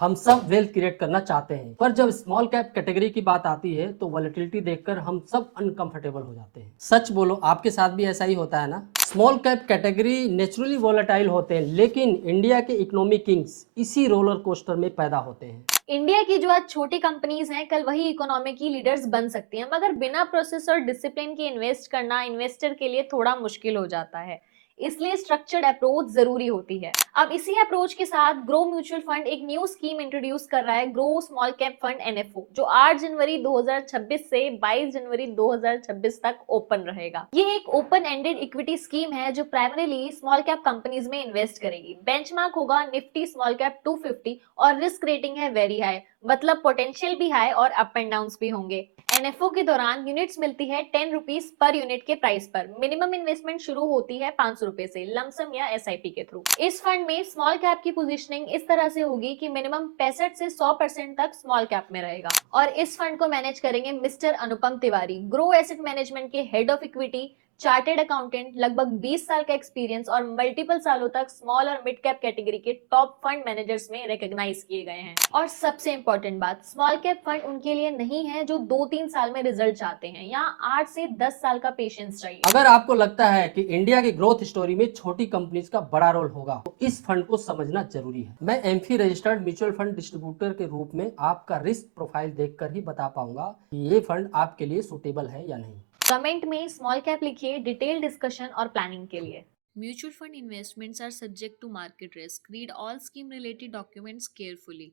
हम सब wealth create करना चाहते हैं, पर जब स्मॉल कैप कैटेगरी की बात आती है तो वॉलेटिलिटी देखकर हम सब अनकंफर्टेबल हो जाते हैं। सच बोलो, आपके साथ भी ऐसा ही होता है ना? Small cap category naturally volatile होते हैं, लेकिन इंडिया के इकोनॉमिक किंग्स इसी रोलर कोस्टर में पैदा होते हैं। इंडिया की जो आज छोटी कंपनीज हैं कल वही इकोनॉमी की लीडर्स बन सकती हैं, मगर बिना प्रोसेस और डिसिप्लिन के इन्वेस्ट करना इन्वेस्टर के लिए थोड़ा मुश्किल हो जाता है। इसलिए स्ट्रक्चर्ड अप्रोच जरूरी होती है। अब इसी अप्रोच के साथ ग्रो म्यूचुअल फंड एक न्यू स्कीम इंट्रोड्यूस कर रहा है, grow small cap fund NFO, जो 8 जनवरी 2026 से 22 जनवरी 2026 तक ओपन रहेगा। ये एक ओपन एंडेड इक्विटी स्कीम है जो प्राइमरीली स्मॉल कैप कंपनीज में इन्वेस्ट करेगी। बेंचमार्क होगा निफ्टी स्मॉल कैप 250 और रिस्क रेटिंग है वेरी हाई, मतलब पोटेंशियल भी हाई और अप एंड डाउन भी होंगे। एनएफओ के दौरान यूनिट्स मिलती है 10 रुपीज पर यूनिट के प्राइस पर। मिनिमम इन्वेस्टमेंट शुरू होती है 500 रुपए से, लमसम या एसआईपी के थ्रू। इस फंड में स्मॉल कैप की पोजीशनिंग इस तरह से होगी कि मिनिमम 65 से 100% तक स्मॉल कैप में रहेगा। और इस फंड को मैनेज करेंगे मिस्टर अनुपम तिवारी, ग्रो एसेट मैनेजमेंट के head of equity, chartered accountant, लगभग 20 साल का एक्सपीरियंस और मल्टीपल सालों तक स्मॉल और मिड कैप कैटेगरी के टॉप फंड मैनेजर्स में रिकॉग्नाइज किए गए हैं। और सबसे इंपॉर्टेंट बात, स्मॉल कैप फंड उनके लिए नहीं है जो 2-3 साल में रिजल्ट चाहते हैं। यहाँ 8 से 10 साल का पेशेंस चाहिए। अगर आपको लगता है कि इंडिया की ग्रोथ स्टोरी में छोटी कंपनीज का बड़ा रोल होगा तो इस फंड को समझना जरूरी है। मैं AMFI registered mutual fund distributor के रूप में आपका रिस्क प्रोफाइल देखकर ही बता पाऊंगा कि ये फंड आपके लिए सुटेबल है या नहीं। कमेंट में स्मॉल कैप लिखिए डिटेल डिस्कशन और प्लानिंग के लिए। Mutual fund investments are subject to market risk. Read all scheme related documents carefully.